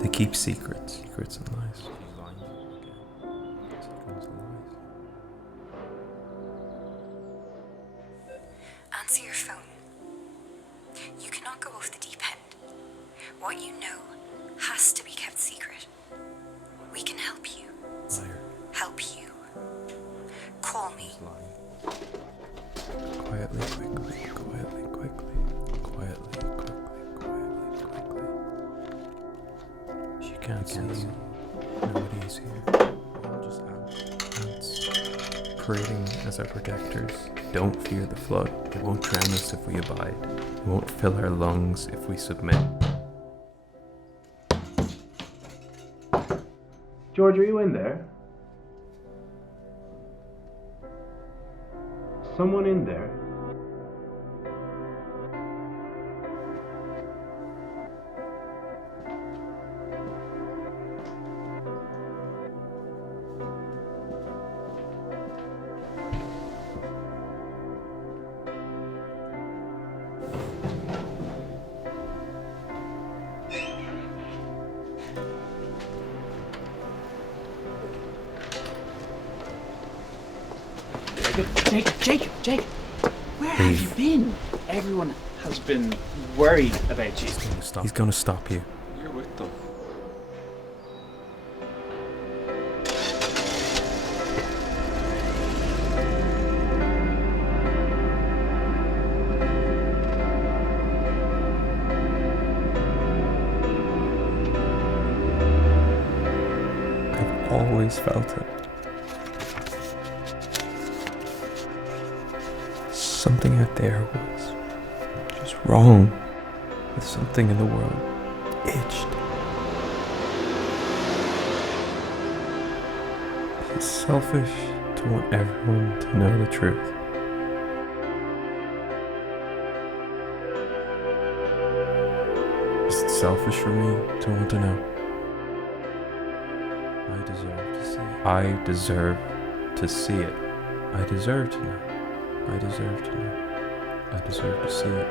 They keep secrets and lies. Answer your phone. You cannot go off the deep end. What you know has to be kept secret. We can help you. Liar. Help you. Call me. Quietly, quickly, quietly, quickly, quietly, quickly, quietly, quickly. She can't see you. Nobody's here. We're all just ants parading as our protectors. Don't fear the flood. It won't drown us if we abide. It won't fill our lungs if we submit. George, are you in there? Someone in there? Jacob, where have you been? Everyone has been worried about you. He's gonna stop you. You're with them. I've always felt it. Something out there was just wrong with something in the world. Itched. It's selfish to want everyone to know the truth. Is it selfish for me to want to know? I deserve to see it. I deserve to see it. I deserve to know. I deserve to know. I deserve to see it.